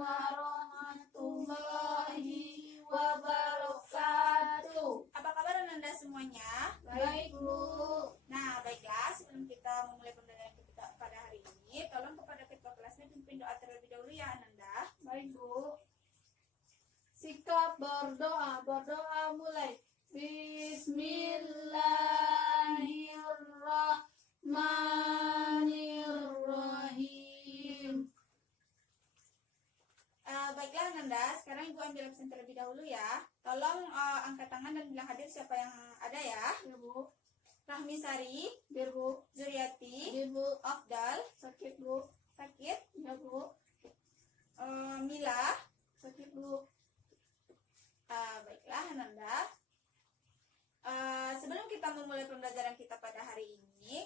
warahmatullahi wabarakatuh. Apa kabar Ananda semuanya? Baik, Bu. Nah, baiklah, sebelum kita memulai pembelajaran kita pada hari ini, tolong kepada ketua kelasnya pimpin doa terlebih dahulu ya Ananda. Baik, Bu. Sikap berdoa. Berdoa mulai. Bismillahirrahmanirrahim. Baiklah Ananda, sekarang Ibu ambil absen terlebih dahulu ya. Tolong angkat tangan dan bilang hadir siapa yang ada ya. Ya, Bu. Rahmi Sari, Biar, Bu. Zuriati, Ya, Bu. Afdal, Sakit, Bu. Sakit, Ya, Bu. Mila. Sakit, Bu. Baiklah Ananda. Sebelum kita memulai pembelajaran kita pada hari ini,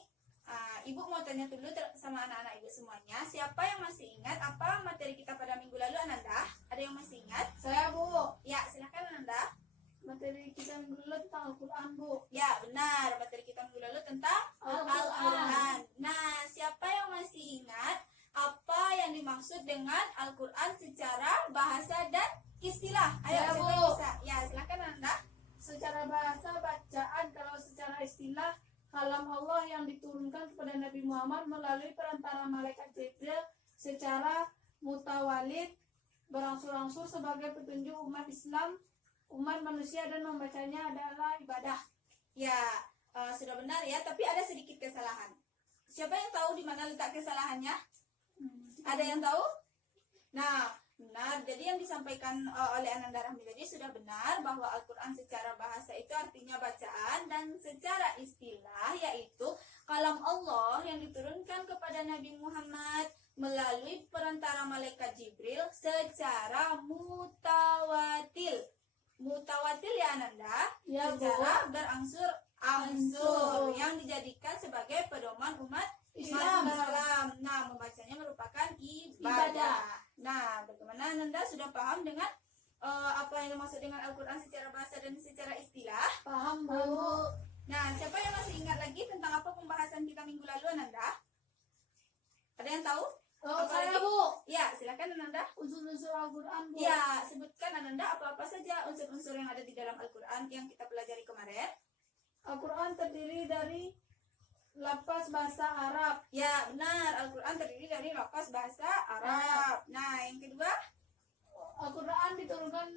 Ibu mau tanya dulu sama anak-anak Ibu semuanya, siapa yang masih ingat apa materi kita pada minggu lalu Ananda? Ada yang masih ingat? Saya, Bu. Ya, silakan Ananda. Materi kita minggu lalu tentang Al-Quran, Bu. Ya, benar. Materi kita minggu lalu tentang Al-Quran. Nah, siapa yang masih ingat apa yang dimaksud dengan Al-Quran secara bahasa dan istilah? Ayo, Saya, siapa Bu. yang bisa? Ya, silakan Ananda. Secara bahasa bacaan, kalau secara istilah kalam Allah yang diturunkan kepada Nabi Muhammad melalui perantara malaikat Jibril secara mutawalid berangsur-angsur sebagai petunjuk umat Islam, umat manusia, dan membacanya adalah ibadah. Ya, sudah benar ya, tapi ada sedikit kesalahan. Siapa yang tahu di mana letak kesalahannya? Ada yang tahu? Nah, benar. Jadi yang disampaikan oleh Ananda Rahmi tadi sudah benar bahwa Al-Quran secara bahasa itu artinya bacaan, dan secara istilah yaitu kalam Allah yang diturunkan kepada Nabi Muhammad melalui perantara malaikat Jibril secara mutawatil. Mutawatil ya Ananda? Ya, Bu. Secara berangsur-angsur Angsur. yang dijadikan sebagai pedoman umat Islam. Nah, membacanya merupakan ibadah. Nah, bagaimana Ananda sudah paham dengan apa yang dimaksud dengan Al-Quran secara bahasa dan secara istilah? Paham, Bu? Nah, siapa yang masih ingat lagi tentang apa pembahasan kita minggu lalu Ananda? Ada yang tahu? Oh, Apa saya, lagi? Bu. Ya, silakan Ananda. Unsur-unsur Al-Quran, Bu. Ya, sebutkan Ananda apa-apa saja unsur-unsur yang ada di dalam Al-Quran yang kita pelajari kemarin. Al-Quran terdiri dari lafaz bahasa Arab. Ya, benar. Al-Quran terdiri dari lafaz bahasa Arab. Nah, yang kedua? Al-Quran diturunkan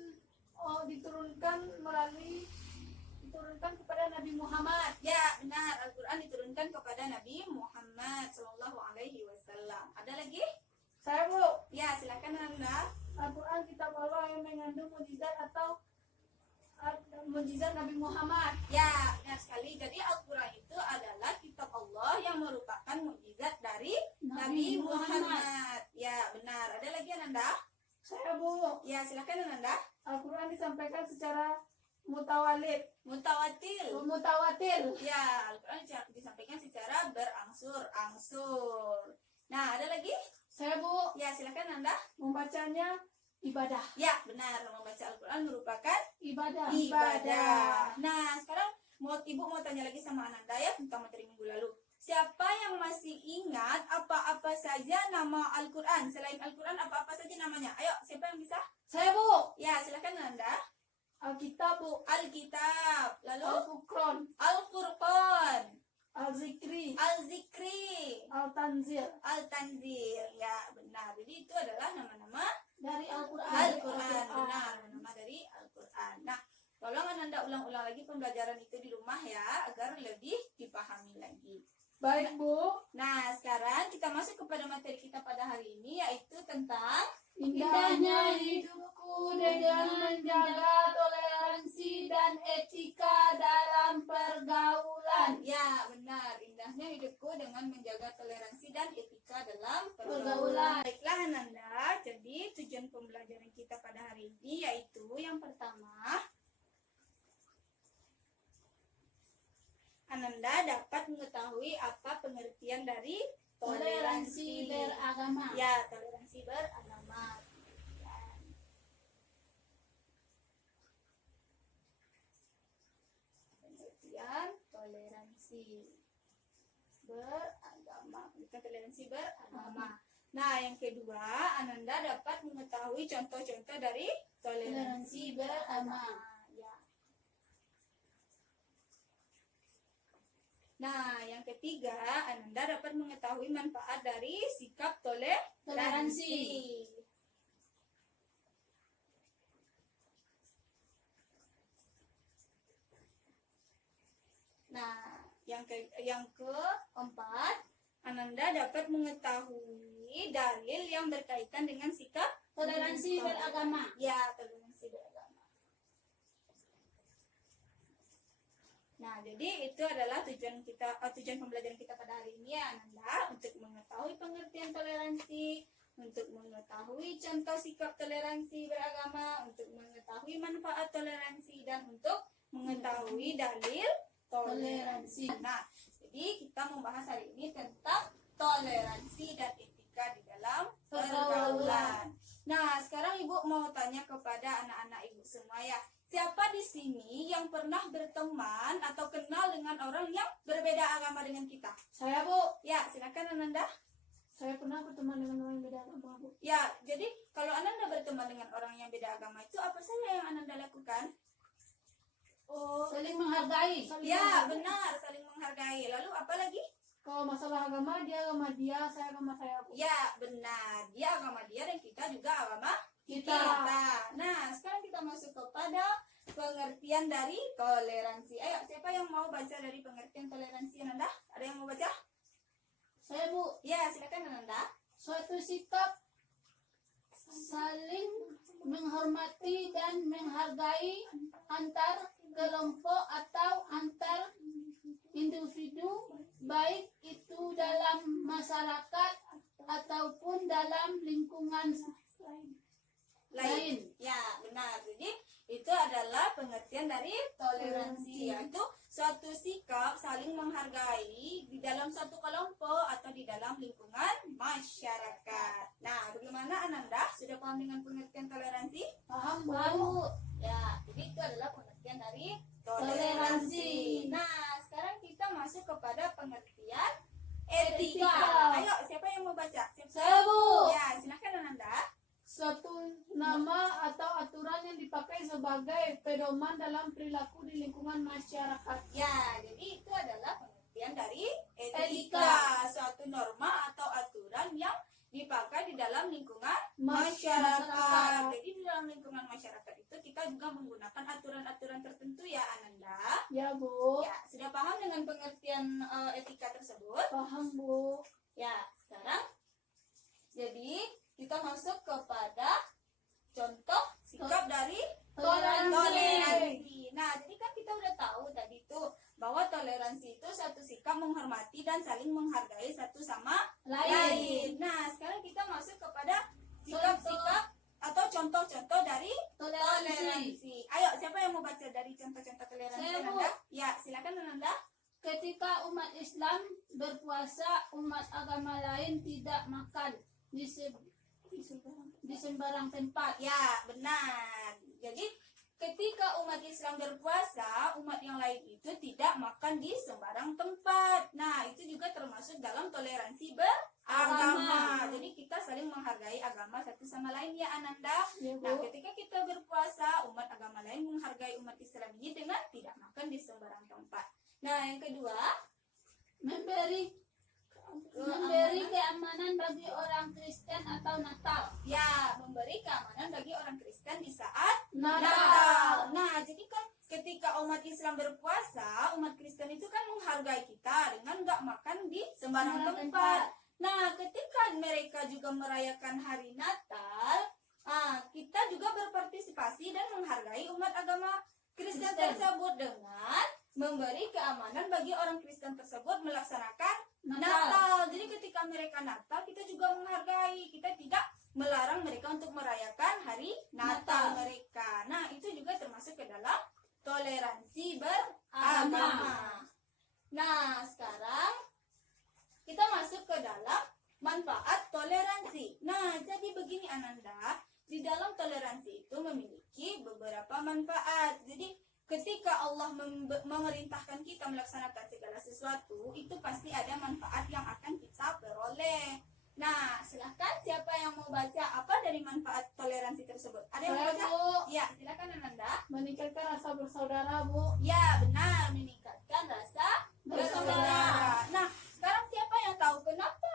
kepada Nabi Muhammad. Ya, benar. Al-Quran diturunkan kepada Nabi Muhammad Sallallahu Alaihi Wasallam. Ada lagi? Saya, Bu. Ya, silakan Anda. Al-Quran kitab Allah yang mengandung mukjizat atau mukjizat Nabi Muhammad. Ya, benar sekali. Jadi Al-Quran itu adalah kitab Allah yang merupakan mukjizat dari Nabi Muhammad. Ya, benar. Ada lagi Anda? Saya, Bu. Ya, silakan Anda. Al-Quran disampaikan secara mutawatir. Ya, Al-Quran disampaikan secara berangsur-angsur. Nah, ada lagi? Saya, Bu. Ya, silakan Anda. Membacanya ibadah. Ya, benar. Membaca Al-Quran merupakan Ibadah. Nah, sekarang Ibu mau tanya lagi sama Ananda ya tentang materi minggu lalu. Siapa yang masih ingat apa-apa saja nama Al-Quran? Selain Al-Quran, apa-apa saja namanya? Ayo, siapa yang bisa? Saya, Bu. Ya, silakan Ananda. Alkitab, Bu. Alkitab, lalu Al-Furqan. Al-Furqan, Al-Zikri. Al-Zikri, Al-Tanzil. Al-Tanzil. Ya, benar. Jadi itu adalah nama-nama Dari Al-Quran. Al-Quran. Benar, nama dari Al-Quran. Nah, tolong Ananda ulang-ulang lagi pembelajaran itu di rumah ya, agar lebih dipahami lagi. Baik, Bu. Nah, sekarang kita masuk kepada materi kita pada hari ini, yaitu tentang Indahnya hidupku dengan menjaga toleransi dan etika dalam pergaulan. Ya, benar. Indahnya hidupku dengan menjaga toleransi dan etika dalam Pergaulan. Baiklah, Ananda. Jadi, tujuan pembelajaran kita pada hari ini yaitu yang pertama, Ananda dapat mengetahui apa pengertian dari Toleransi beragama. Ya, toleransi beragama. Pengertian toleransi beragama. Bukan toleransi beragama. Nah, yang kedua, Ananda dapat mengetahui contoh-contoh dari toleransi beragama. Ya. Nah, yang ketiga, Ananda dapat mengetahui manfaat dari sikap toleransi. Nah, yang keempat, Ananda dapat mengetahui dalil yang berkaitan dengan sikap Toleransi beragama. Ya, toleransi beragama. Nah, jadi itu adalah tujuan pembelajaran kita pada hari ini ya, Ananda, untuk mengetahui pengertian toleransi, untuk mengetahui contoh sikap toleransi beragama, untuk mengetahui manfaat toleransi, dan untuk mengetahui dalil toleransi. Nah, jadi kita membahas hari ini tentang toleransi dan etika di dalam pergaulan. Nah, sekarang Ibu mau tanya kepada anak-anak Ibu semua ya. Siapa di sini yang pernah berteman atau kenal dengan orang yang berbeda agama dengan kita? Saya, Bu. Ya, silakan Ananda. Saya pernah berteman dengan orang yang beda agama, Bu. Ya, jadi kalau Ananda berteman dengan orang yang beda agama itu apa saja yang Ananda lakukan? Oh, saling menghargai. Ya, benar, saling menghargai. Lalu apa lagi? Kalau masalah agama, dia agama dia, saya agama saya, Bu. Ya, benar. Dia agama dia dan kita juga agama Kita. Nah, sekarang kita masuk kepada pengertian dari toleransi. Ayo, siapa yang mau baca dari pengertian toleransi, Ananda? Ada yang mau baca? Saya, Bu. Ya, silakan Ananda. Suatu sikap saling menghormati dan menghargai antar kelompok atau antar individu, baik itu dalam masyarakat ataupun dalam lingkungan lain. Ya, benar. Jadi itu adalah pengertian dari toleransi, yaitu suatu sikap saling menghargai di dalam suatu kelompok atau di dalam lingkungan masyarakat. Nah, bagaimana Ananda? Sudah paham dengan pengertian toleransi? Paham, Bu? Ya, jadi itu adalah pengertian dari Toleransi. Nah, sekarang kita masuk kepada pengertian etika. Ayo, siapa yang mau baca? Saya, Bu. Ya, silakan Ananda. Suatu nama atau aturan yang dipakai sebagai pedoman dalam perilaku di lingkungan masyarakat. Ya, jadi itu adalah pengertian dari etika. Etika. Suatu norma atau aturan yang dipakai di dalam lingkungan Masyarakat. masyarakat. Jadi di dalam lingkungan masyarakat itu kita juga menggunakan aturan-aturan tertentu ya, Ananda. Ya, Bu. Ya, sudah paham dengan pengertian etika tersebut? Paham, Bu. Ya, sekarang jadi kita masuk kepada contoh sikap dari toleransi. Nah, jadi kan kita udah tahu tadi tuh bahwa toleransi itu satu sikap menghormati dan saling menghargai satu sama lain. Nah, sekarang kita masuk kepada sikap-sikap atau contoh-contoh dari toleransi. Ayo, siapa yang mau baca dari contoh-contoh toleransi, Saya, Bu. Ananda? Ya, silakan Ananda. Ketika umat Islam berpuasa, umat agama lain tidak makan di sembarang tempat. Ya, benar. Jadi ketika umat Islam berpuasa, umat yang lain itu tidak makan di sembarang tempat. Nah, itu juga termasuk dalam toleransi beragama. Jadi kita saling menghargai agama satu sama lain ya, Ananda. Ya, Bu. Nah, ketika kita berpuasa, umat agama lain menghargai umat Islam ini dengan tidak makan di sembarang tempat. Nah, yang kedua, memberi keamanan bagi orang Kristen atau Natal. ya, memberi keamanan bagi orang Kristen di saat Natal. Nah, jadi kan ketika umat Islam berpuasa, umat Kristen itu kan menghargai kita dengan nggak makan di sembarang Sembarang tempat. Nah, ketika mereka juga merayakan hari Natal, kita juga berpartisipasi dan menghargai umat agama Kristen tersebut dengan memberi keamanan bagi orang Kristen tersebut melaksanakan Natal. Jadi ketika mereka Natal, kita juga menghargai. Kita tidak melarang mereka untuk merayakan hari Natal mereka. Nah, itu juga termasuk ke dalam toleransi beragama. Nah, sekarang kita masuk ke dalam manfaat toleransi. Nah, jadi begini Ananda, di dalam toleransi itu memiliki beberapa manfaat. Jadi ketika Allah memerintahkan kita melaksanakan segala sesuatu, itu pasti ada manfaat yang akan kita peroleh. Nah, silahkan siapa yang mau baca apa dari manfaat toleransi tersebut? Ada yang mau Saya, baca? Bu. Ya, silakan Ananda. Meningkatkan rasa bersaudara, Bu. Ya, benar, meningkatkan rasa Bersaudara. bersaudara. Nah, sekarang siapa yang tahu kenapa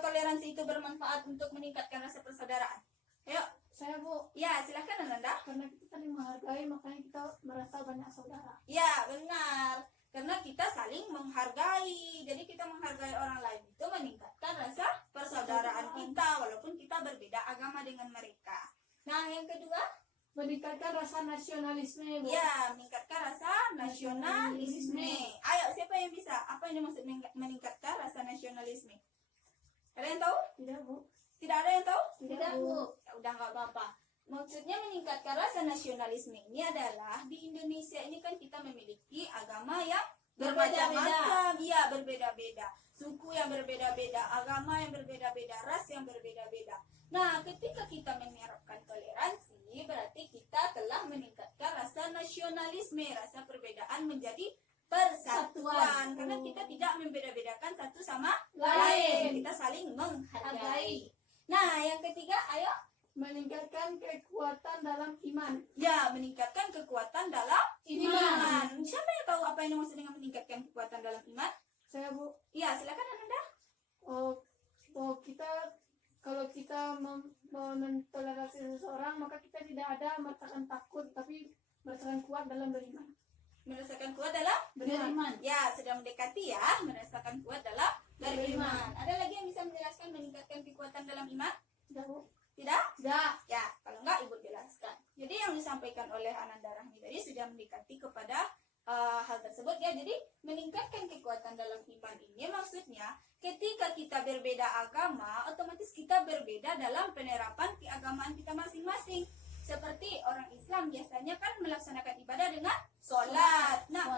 toleransi itu bermanfaat untuk meningkatkan rasa persaudaraan? Ayo, Saya, Bu. ya, silakan Ananda. Karena kita saling menghargai, makanya kita merasa banyak saudara. Ya, benar. Karena kita saling menghargai. Jadi kita menghargai orang lain itu meningkatkan rasa persaudaraan kita walaupun kita berbeda agama dengan mereka. Nah, yang kedua, Meningkatkan rasa nasionalisme, Bu. ya, meningkatkan rasa nasionalisme. Ayo, siapa yang bisa? Apa yang dimaksud meningkatkan rasa nasionalisme? Ada yang tahu? Tidak, Bu. Tidak ada yang tahu? Tidak, Bu. Ya, udah nggak apa-apa. Maksudnya meningkatkan rasa nasionalisme ini adalah di Indonesia ini kan kita memiliki agama yang bermacam-macam, ya berbeda-beda, suku yang berbeda-beda, agama yang berbeda-beda, ras yang berbeda-beda. Nah, ketika kita menerapkan toleransi, berarti kita telah meningkatkan rasa nasionalisme, rasa perbedaan menjadi persatuan. Satuan. Karena kita tidak membeda-bedakan satu sama Lain. kita saling menghargai. Hargai. Nah, yang ketiga, ayo. Meningkatkan kekuatan dalam iman. Ya, meningkatkan kekuatan dalam iman. Siapa yang tahu apa yang dimaksud dengan meningkatkan kekuatan dalam iman? Saya, Bu. Ya, silakan Ananda. Kalau kita mentoleransi seseorang, maka kita tidak ada merasakan takut, tapi merasakan kuat dalam beriman. Merasakan kuat dalam Beriman. ya, sudah mendekati ya, merasakan kuat dalam beriman. Ada lagi yang bisa menjelaskan meningkatkan kekuatan dalam iman? Tidak, Bu. Tidak? Tidak. Ya, kalau enggak Ibu jelaskan. Jadi yang disampaikan oleh Ananda Rahmi tadi sudah mendekati kepada hal tersebut ya. Jadi meningkatkan kekuatan dalam iman ini maksudnya ketika kita berbeda agama, otomatis kita berbeda dalam penerapan keagamaan kita masing-masing. Seperti orang Islam biasanya kan melaksanakan ibadah dengan sholat. Nah,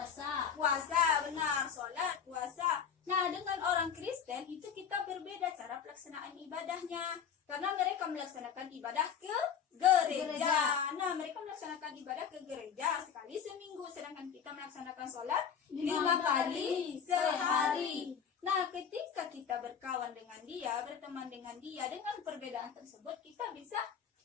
puasa, benar, sholat, puasa. Nah, dengan orang Kristen itu kita berbeda cara pelaksanaan ibadahnya. Karena mereka melaksanakan ibadah ke gereja. Nah, mereka melaksanakan ibadah ke gereja sekali seminggu. Sedangkan kita melaksanakan sholat 5 kali sehari. Nah, ketika kita berkawan dengan dia, berteman dengan dia, dengan perbedaan tersebut, kita bisa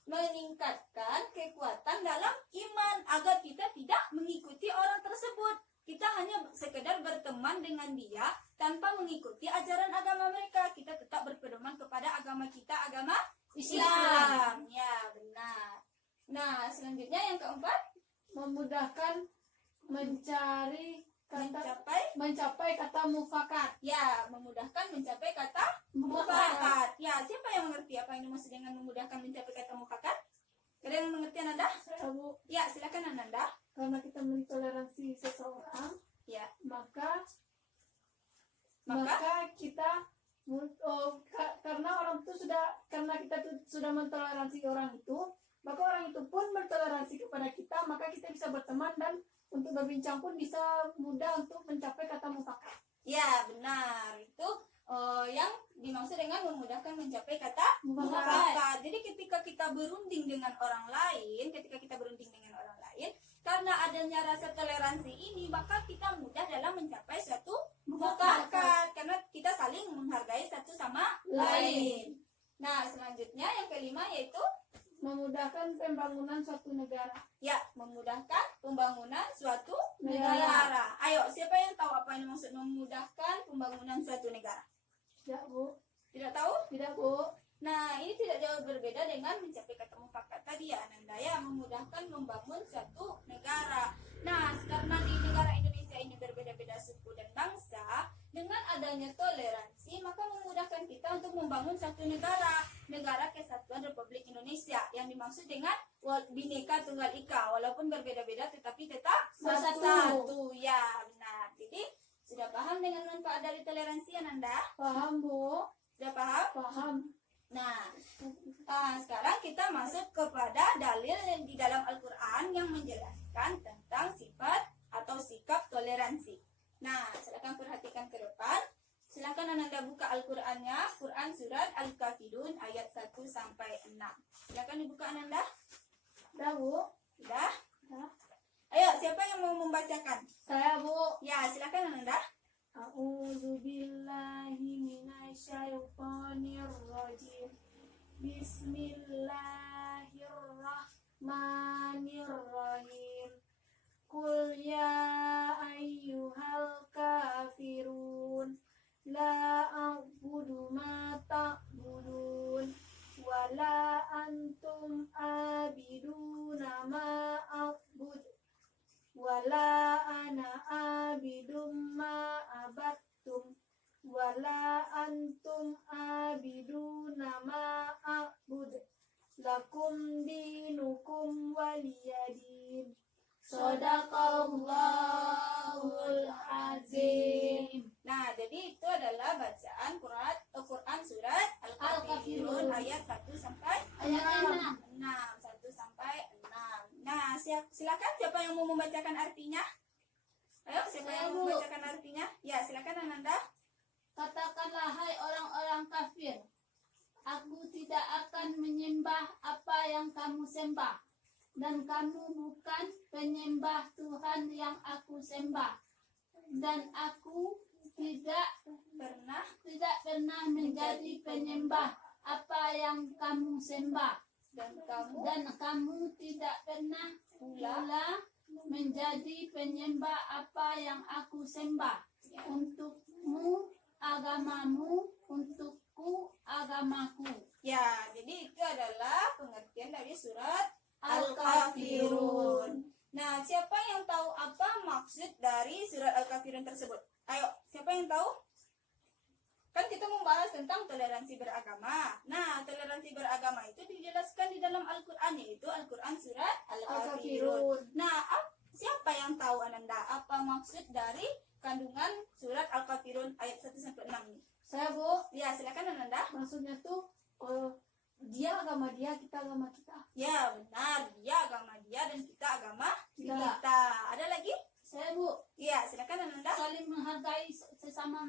meningkatkan kekuatan dalam iman agar kita tidak mengikuti orang tersebut. Kita hanya sekedar berteman dengan dia tanpa mengikuti ajaran agama mereka. Kita tetap berpedoman kepada agama kita, agama Islam. Ya, benar. Nah, selanjutnya yang keempat, Memudahkan mencapai kata mufakat. ya, memudahkan mencapai kata mufakat. Ya, siapa yang mengerti apa yang dimaksud dengan memudahkan mencapai kata mufakat? Ada yang mengerti Ananda? Saya, Bu. Ya, silakan Ananda. Karena kita mentoleransi seseorang, Ya, maka Maka? kita karena orang itu karena kita sudah mentoleransi orang itu, maka orang itu pun mentoleransi kepada kita, maka kita bisa berteman dan untuk berbincang pun bisa mudah untuk mencapai kata mufakat. ya benar. Itu yang dimaksud dengan memudahkan mencapai kata Mufakat. mufakat. Jadi ketika kita berunding dengan orang lain, karena adanya rasa toleransi ini, maka kita mudah dalam mencapai suatu mufakat karena kita saling menghargai satu sama lain. Nah, selanjutnya yang kelima yaitu Memudahkan pembangunan suatu negara. ya, memudahkan pembangunan suatu Negara. negara. Ayo, siapa yang tahu apa yang dimaksud memudahkan pembangunan suatu negara? Tidak, Bu. Tidak tahu? Tidak, Bu. Nah, ini tidak jauh berbeda dengan mencapai kata mufakat tadi ya, Ananda, ya, memudahkan membangun suatu negara. Nah, karena di negara Indonesia ini berbeda-beda suku dan bangsa, dengan adanya toleransi, maka memudahkan kita untuk membangun satu negara Kesatuan Republik Indonesia, yang dimaksud dengan Bhinneka Tunggal Ika, walaupun berbeda-beda tetapi tetap satu. Ya, benar. Jadi, sudah paham dengan manfaat dari toleransi, Ananda? Paham, Bu? Sudah paham? Paham. Nah, sekarang kita masuk kepada dalil yang di dalam Al-Quran yang menjelaskan tentang sifat atau sikap toleransi. Nah, silakan perhatikan ke depan. Silakan Ananda buka Al-Qurannya, Quran Surat Al-Kafirun ayat 1 sampai 6. Silakan dibuka Ananda. Sudah, Bu? Sudah? Sudah. Ayo, siapa yang mau membacakan? Saya, Bu. Ya, silakan Ananda. A'udzu billahi minasyaitonir Bismillahirrahmanirrahim. Qul ya ayyuhal kafirun la a'budu ma ta'budun wala antum abiduna ma a'bud wala ana abidum ma abattum wala antum abiduna ma a'bud lakum dinukum waliyadin. Sadaqallahul azim. Nah, jadi itu adalah bacaan Quran surat Al-Kafirun ayat 1 sampai Ayat 6. 1 sampai 6. Nah, silakan siapa yang mau membacakan artinya? Ayo, siapa yang mau membacakan artinya? Ya, silakan Ananda. Katakanlah, hai orang-orang kafir, aku tidak akan menyembah apa yang kamu sembah, dan kamu bukan penyembah Tuhan yang aku sembah, dan aku tidak pernah menjadi penyembah apa yang kamu sembah, dan kamu tidak pernah pula menjadi penyembah apa yang aku sembah. Untukmu agamamu, untukku agamaku. Ya, jadi itu adalah pengertian dari surat Al-Kafirun. Nah, siapa yang tahu apa maksud dari surat Al-Kafirun tersebut? Ayo, siapa yang tahu? Kan kita membahas tentang toleransi beragama. Nah, toleransi beragama itu dijelaskan di dalam Al-Quran, yaitu Al-Quran surat Al-Kafirun. Nah, siapa yang tahu Ananda apa maksud dari kandungan surat Al-Kafirun ayat 1 sampai 6 ini? Saya, Bu. Ya, silakan Ananda. Maksudnya tuh dia agama dia, kita agama kita. Ya, benar. Dia agama dia dan kita agama Kita. kita. Ada lagi? Saya, Bu, Ya, silakan Ananda. saling menghargai sesama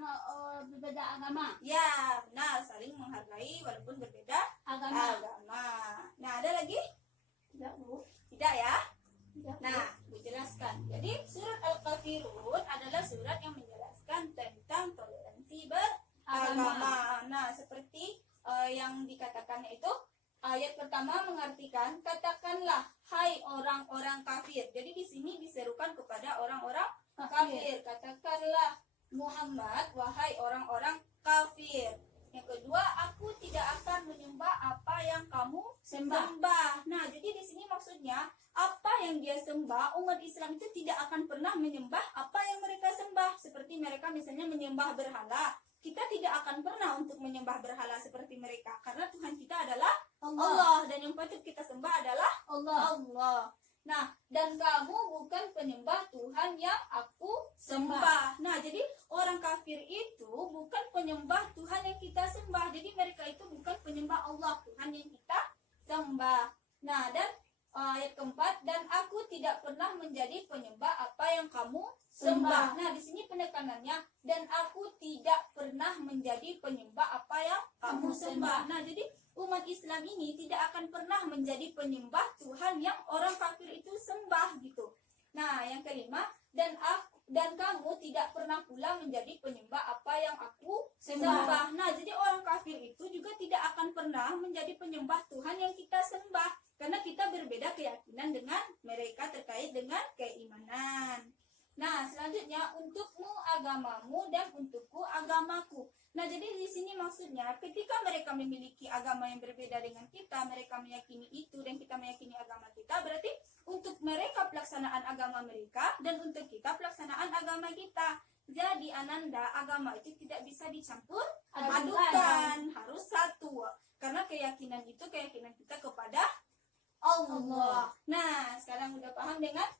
berbeda agama. Ya, benar. Saling menghargai walaupun berbeda Agama. agama. Nah, ada lagi? Tidak, Bu. Tidak ya? Tidak, Bu. Nah, dijelaskan. Jadi, surat Al-Kafirun adalah surat yang menjelaskan tentang toleransi beragama. Nah, seperti yang dikatakannya itu, ayat pertama mengartikan, katakanlah, hai orang-orang kafir. Jadi di sini diserukan kepada orang-orang kafir. Katakanlah, Muhammad, wahai orang-orang kafir. Yang kedua, aku tidak akan menyembah apa yang kamu sembah. Nah, jadi di sini maksudnya apa yang dia sembah, umat Islam itu tidak akan pernah menyembah apa yang mereka sembah. Seperti mereka misalnya menyembah berhala. Kita tidak akan pernah untuk menyembah berhala seperti mereka, karena Tuhan kita adalah Allah, dan yang patut kita sembah adalah Allah. Nah, dan kamu bukan penyembah Tuhan yang aku sembah. Nah, jadi orang kafir itu bukan penyembah Tuhan yang kita sembah. Jadi mereka itu bukan penyembah Allah, Tuhan yang kita sembah. Nah, dan ayat keempat, dan aku tidak pernah menjadi penyembah apa yang kamu sembah. Nah, di sini penekanannya, dan aku tidak pernah menjadi penyembah apa yang kamu sembah. Nah, jadi umat Islam ini tidak akan pernah menjadi penyembah Tuhan yang orang kafir itu sembah gitu. Nah, yang kelima, dan kamu tidak pernah pula menjadi penyembah apa yang aku sembah. Nah, jadi orang kafir itu juga tidak akan pernah menjadi penyembah Tuhan yang kita sembah, karena kita berbeda keyakinan dengan mereka terkait dengan keimanan. Nah, selanjutnya, untukmu agamamu dan untukku agamaku. Nah, jadi di sini maksudnya ketika mereka memiliki agama yang berbeda dengan kita, mereka meyakini itu dan kita meyakini agama kita, berarti untuk mereka pelaksanaan agama mereka dan untuk kita pelaksanaan agama kita. Jadi Ananda, agama itu tidak bisa dicampur adukan, harus satu. Karena keyakinan itu keyakinan kita kepada Allah. Nah, sekarang udah paham dengan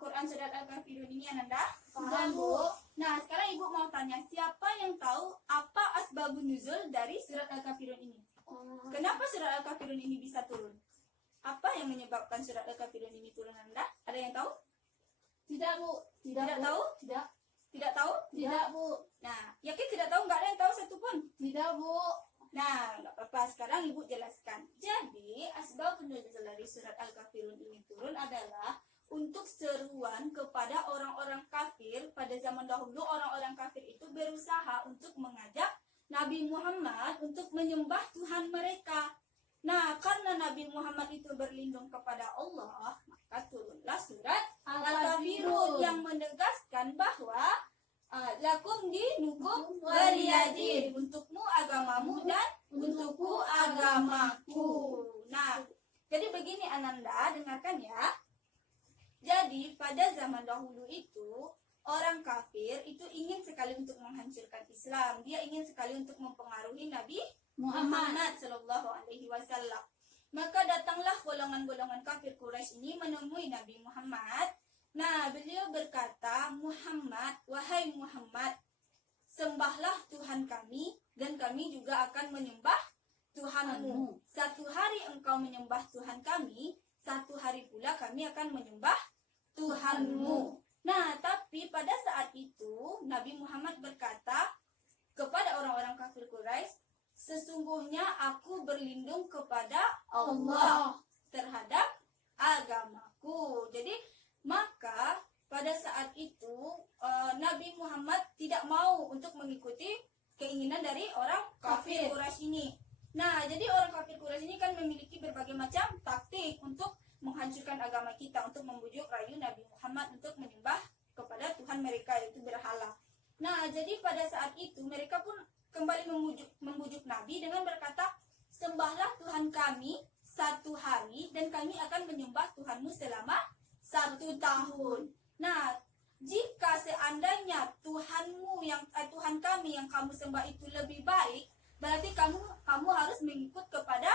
Quran surat Al-Kafirun ini Ananda? Paham, Bu. Nah, sekarang Ibu mau tanya, siapa yang tahu apa asbabun nuzul dari surat Al-Kafirun ini? Kenapa surat Al-Kafirun ini bisa turun? Apa yang menyebabkan surat Al-Kafirun ini turun Ananda? Ada yang tahu? Tidak, Bu. Tidak Bu. tahu? Tidak. Tidak tahu? Tidak, Bu. Nah, yakin tidak tahu? Nggak ada yang tahu satupun? Tidak, Bu. Nah, nggak apa-apa. Sekarang Ibu jelaskan. Jadi, asbabun nuzul dari surat Al-Kafirun ini turun adalah untuk seruan kepada orang-orang kafir. Pada zaman dahulu orang-orang kafir itu berusaha untuk mengajak Nabi Muhammad untuk menyembah Tuhan mereka. Nah, karena Nabi Muhammad itu berlindung kepada Allah, maka turunlah surat Al-Kafirun yang menegaskan bahwa lakum dinukum waliyadin, untukmu agamamu dan untukku agamaku. Nah, jadi begini Ananda, dengarkan ya. Jadi pada zaman dahulu itu orang kafir itu ingin sekali untuk menghancurkan Islam. Dia ingin sekali untuk mempengaruhi Nabi Muhammad Sallallahu Alaihi Wasallam. Maka datanglah golongan-golongan kafir Quraisy ini menemui Nabi Muhammad. Nah, beliau berkata, Muhammad, wahai Muhammad, sembahlah Tuhan kami dan kami juga akan menyembah Tuhanmu. Satu hari engkau menyembah Tuhan kami, satu hari pula kami akan menyembah Tuhanmu. Nah, tapi pada saat itu Nabi Muhammad berkata kepada orang-orang kafir Quraisy, sesungguhnya aku berlindung kepada Allah terhadap agamaku. Jadi maka pada saat itu Nabi Muhammad tidak mau untuk mengikuti keinginan dari orang kafir Quraisy ini. Nah, jadi orang kafir Quraisy ini kan memiliki berbagai macam taktik untuk menghancurkan agama kita, untuk membujuk rayu Nabi Muhammad untuk menyembah kepada Tuhan mereka, yaitu berhala. Nah, jadi pada saat itu mereka pun kembali membujuk Nabi dengan berkata, sembahlah Tuhan kami satu hari dan kami akan menyembah Tuhanmu selama 1 tahun. Nah, jika seandainya Tuhan kami yang kamu sembah itu lebih baik, berarti kamu harus mengikut kepada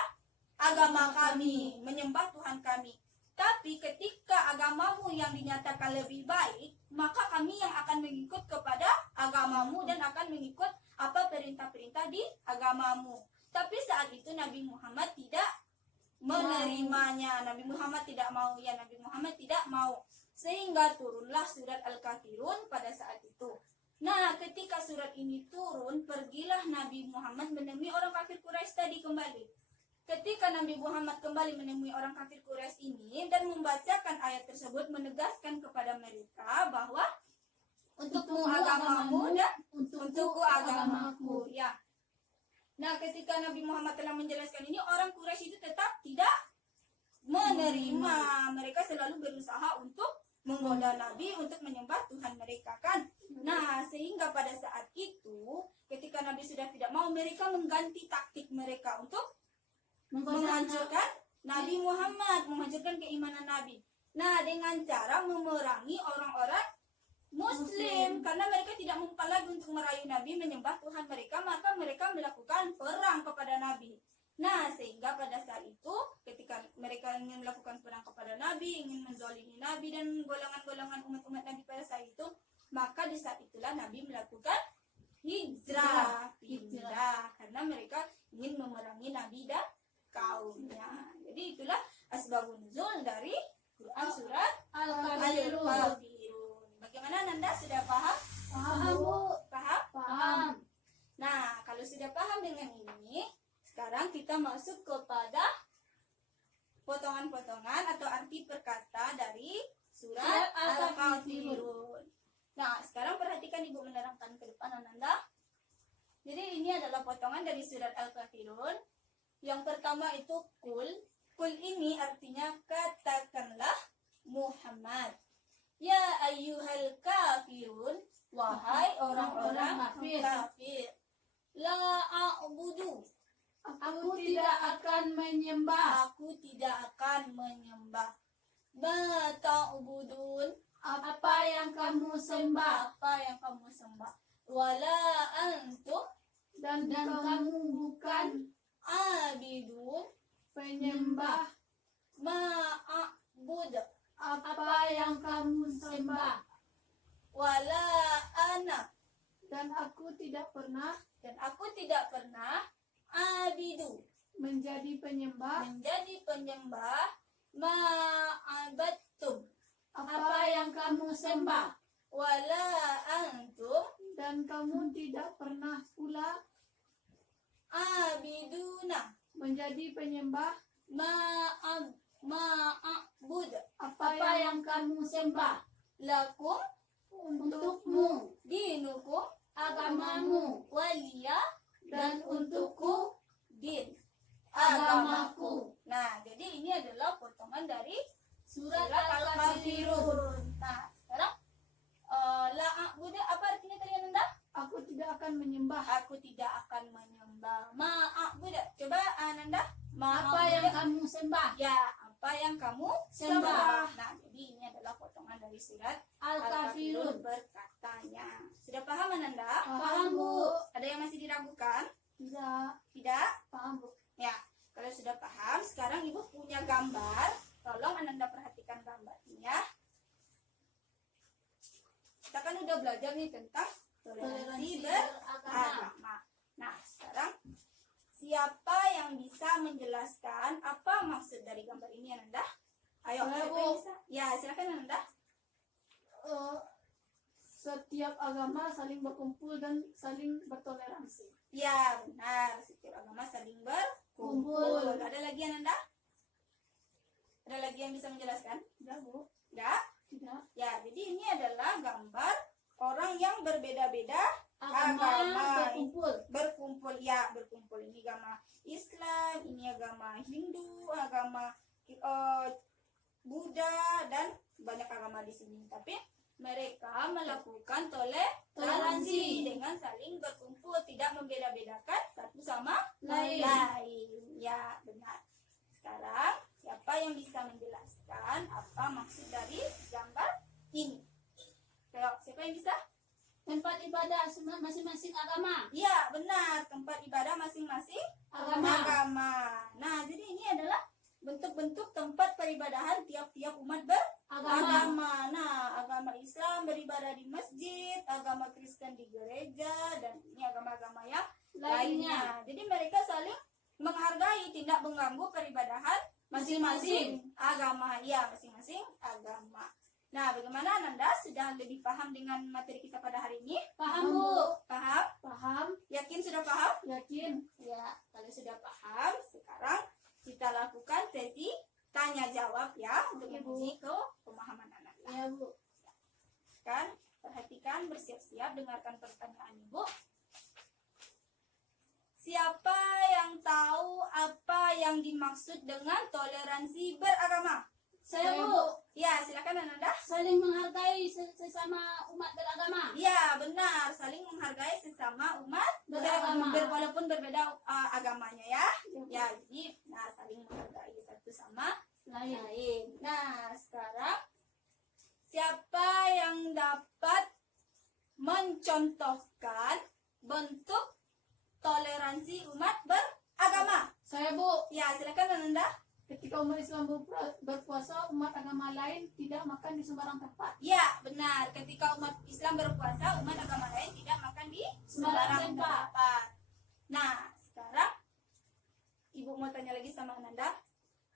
agama kami, menyembah Tuhan kami. Tapi ketika agamamu yang dinyatakan lebih baik, maka kami yang akan mengikut kepada agamamu dan akan mengikut apa perintah-perintah di agamamu. Tapi saat itu Nabi Muhammad tidak menerimanya. Nabi Muhammad tidak mau, ya Nabi Muhammad tidak mau. Sehingga turunlah surat Al-Kafirun pada saat itu. Nah, ketika surat ini turun, pergilah Nabi Muhammad menemui orang kafir Quraisy tadi kembali. Ketika Nabi Muhammad kembali menemui orang kafir Quraisy ini dan membacakan ayat tersebut, menegaskan kepada mereka bahwa untukmu agamamu dan untukku agamaku. Ya. Nah, ketika Nabi Muhammad telah menjelaskan ini, orang Quraisy itu tetap tidak menerima. Mereka selalu berusaha untuk menggoda Nabi untuk menyembah Tuhan mereka kan. Nah, sehingga pada saat itu ketika Nabi sudah tidak mau, mereka mengganti taktik mereka untuk menghancurkan Nabi Muhammad, menghancurkan keimanan Nabi. Nah, dengan cara memerangi orang-orang Muslim, karena mereka tidak mempan lagi untuk merayu Nabi menyembah Tuhan mereka, maka mereka melakukan perang kepada Nabi. Nah, sehingga pada saat itu ketika mereka ingin melakukan perang kepada Nabi, ingin menzalimi Nabi dan golongan-golongan umat-umat Nabi pada saat itu, maka di saat itulah Nabi melakukan hijrah, karena mereka ingin memerangi Nabi dan kaumnya. Jadi itulah asbabun nuzul dari Quran surat Al-Kafirun. Bagaimana Nanda, sudah paham? Paham? Nah, kalau sudah paham dengan ini, sekarang kita masuk kepada potongan-potongan atau arti perkata dari surat Al-Kafirun. Nah, sekarang perhatikan Ibu menerangkan ke depan Ananda. Jadi ini adalah potongan dari surat Al-Kafirun. Yang pertama itu kul. Kul ini artinya katakanlah Muhammad. Ya ayyuhal kafirun, wahai orang-orang kafir. La a'budu, Aku tidak akan menyembah. aku tidak akan menyembah. Ma ta'budun, Apa yang kamu sembah, apa yang kamu sembah. Wala antum, dan kamu bukan abidun, penyembah ma'abud, apa yang kamu sembah. wala ana, Dan aku tidak pernah dan aku tidak pernah abidu, menjadi penyembah menjadi penyembah ma'abattum, apa yang kamu sembah. wala antum Dan kamu tidak pernah pula abiduna, menjadi penyembah ma'abud, apa yang kamu sembah. lakum Untukmu dinukum agamamu waliya dan untukku din. agamaku. Nah, jadi ini adalah potongan dari Surat surat Al-Kafirun. Al-Kafirun. Nah, sekarang la a'budu apa artinya tadi Ananda? Aku tidak akan menyembah Aku tidak akan menyembah. Ma'budu. Coba Ananda. Apa yang kamu sembah? Ya, apa yang kamu Sembah. sembah. Nah, jadi ini adalah potongan dari surat Al-Kafirun. berkatanya. Sudah paham Ananda? Paham, Bu. Ada yang masih diragukan? tidak Tidak? paham Bu. Ya, kalau sudah paham, sekarang Ibu punya gambar. Tolong Ananda perhatikan gambarnya. Kita kan udah belajar nih tentang toleransi beragama. Nah, sekarang siapa yang bisa menjelaskan apa maksud dari gambar ini Ananda? Ayo, Saya, siapa Bu. yang bisa? Ya, silakan Ananda. Setiap agama saling berkumpul dan saling bertoleransi. Ya, benar. Setiap agama saling berkumpul. Kumpul. Ada lagi Ananda? Ada lagi yang bisa menjelaskan? Tidak Bu, Enggak? tidak. Ya, jadi ini adalah gambar orang yang berbeda-beda Agama berkumpul. berkumpul. Ya, berkumpul. Ini agama Islam, ini agama Hindu, agama Buddha, dan banyak agama di sini. Tapi mereka melakukan toleransi dengan saling berkumpul, tidak membeda-bedakan satu sama Lain. Ya, benar. Sekarang siapa yang bisa menjelaskan apa maksud dari gambar ini? Siapa yang bisa? Tempat ibadah masing-masing agama. Ya, benar. Tempat ibadah masing-masing agama. Nah, jadi ini adalah bentuk-bentuk tempat peribadahan tiap-tiap umat beragama. Nah, agama Islam beribadah di masjid, agama Kristen di gereja, dan ini agama-agama yang lainnya. Jadi mereka saling menghargai, tidak mengganggu peribadahan masing-masing agama. Ya, masing-masing agama. Nah, bagaimana Ananda? Sudah lebih paham dengan materi kita pada hari ini? Paham, Bu? Paham? Paham? Yakin sudah paham? Yakin? Ya, kalau sudah paham, sekarang kita lakukan sesi tanya jawab ya untuk Oke, Bu. menguji ke pemahaman Ananda. Ya Bu. Kan, perhatikan, bersiap-siap, dengarkan pertanyaan Ibu. Siapa yang tahu apa yang dimaksud dengan toleransi beragama? Saya, Bu. Ya, silakan Ananda. Saling menghargai sesama umat beragama. Ya, benar, saling menghargai sesama umat Beragama. walaupun berbeda agamanya ya. Ya, jadi saling menghargai satu sama lain. Nah, sekarang siapa yang dapat mencontohkan bentuk toleransi umat beragama? Saya Bu. Ya, silakan Ananda. Ketika umat Islam berpuasa, umat agama lain tidak makan di sembarang tempat. Ya, benar. Ketika umat Islam berpuasa, umat agama lain tidak makan di sembarang Sembarang tempat. Nah, sekarang Ibu mau tanya lagi sama Ananda.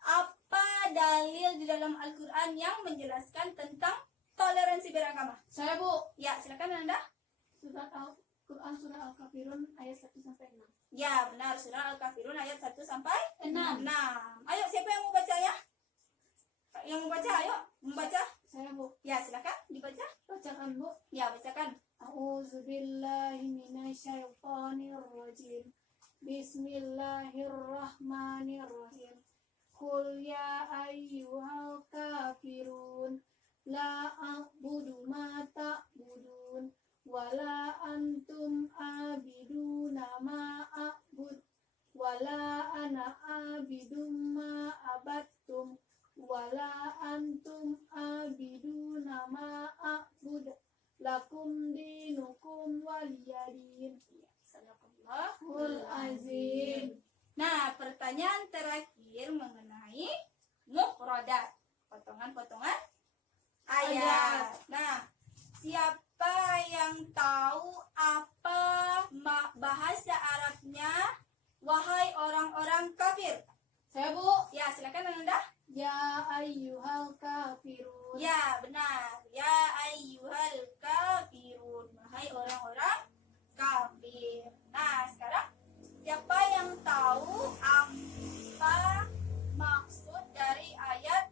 Apa dalil di dalam Al-Quran yang menjelaskan tentang toleransi beragama? Saya Bu. Ya, silakan Ananda. Surat Al-Quran Surah Al-Kafirun ayat 1-6. Ya, benar. Surah Al-Kafirun ayat 1 sampai 6. 6. Ayo, siapa yang mau baca ya? Yang mau baca, ayo. Membaca. Saya Bu. Ya, silakan dibaca. Bacakan Bu. Ya, bacakan. A'udzubillahi minasyaitonirrajim. Bismillahirrahmanirrahim. Qul ya ayyuhal kafirun la a'budu ma ta'budun wala antum abiduna ma a'bud wala ana abidum ma abattum wala antum abiduna ma a'bud lakum dinukum waliyadin. Sadaqallahul azim. Nah, pertanyaan terakhir mengenai mufradat, potongan-potongan ayat. Nah, siapa yang tahu apa bahasa Arabnya wahai orang-orang kafir? Saya Bu. Ya, silakan Ananda. Ya ayyuhal kafirun. Ya, benar. Ya ayyuhal kafirun, wahai orang-orang kafir. Nah, sekarang siapa yang tahu apa maksud dari ayat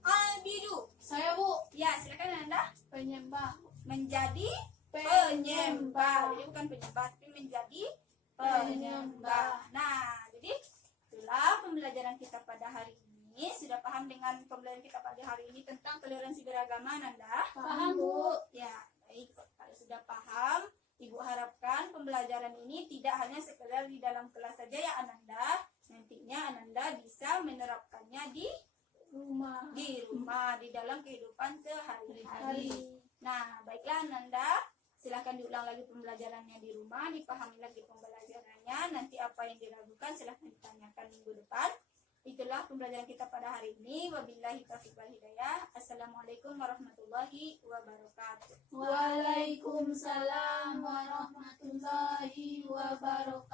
albidu? Saya Bu. Ya, silakan Anda. Penyembah. Menjadi penyembah. Jadi bukan penyembah, tapi menjadi penyembah. Nah, jadi Itulah pembelajaran kita pada hari ini. Sudah paham dengan pembelajaran kita pada hari ini tentang toleransi beragama, Nanda? Paham, Bu. Ya, baik. Kalau sudah paham, Ibu harapkan pembelajaran ini tidak hanya sekedar di dalam kelas saja ya Ananda. Nantinya Ananda bisa menerapkannya di Rumah. di dalam kehidupan sehari-hari. Nah, baiklah Ananda, silahkan diulang lagi pembelajarannya di rumah, dipahami lagi pembelajarannya. Nanti apa yang diragukan silahkan ditanyakan minggu depan. Itulah pembelajaran kita pada hari ini. Wabillahi taufiq wal hidayah. Assalamualaikum warahmatullahi wabarakatuh. Waalaikumsalam warahmatullahi wabarakatuh.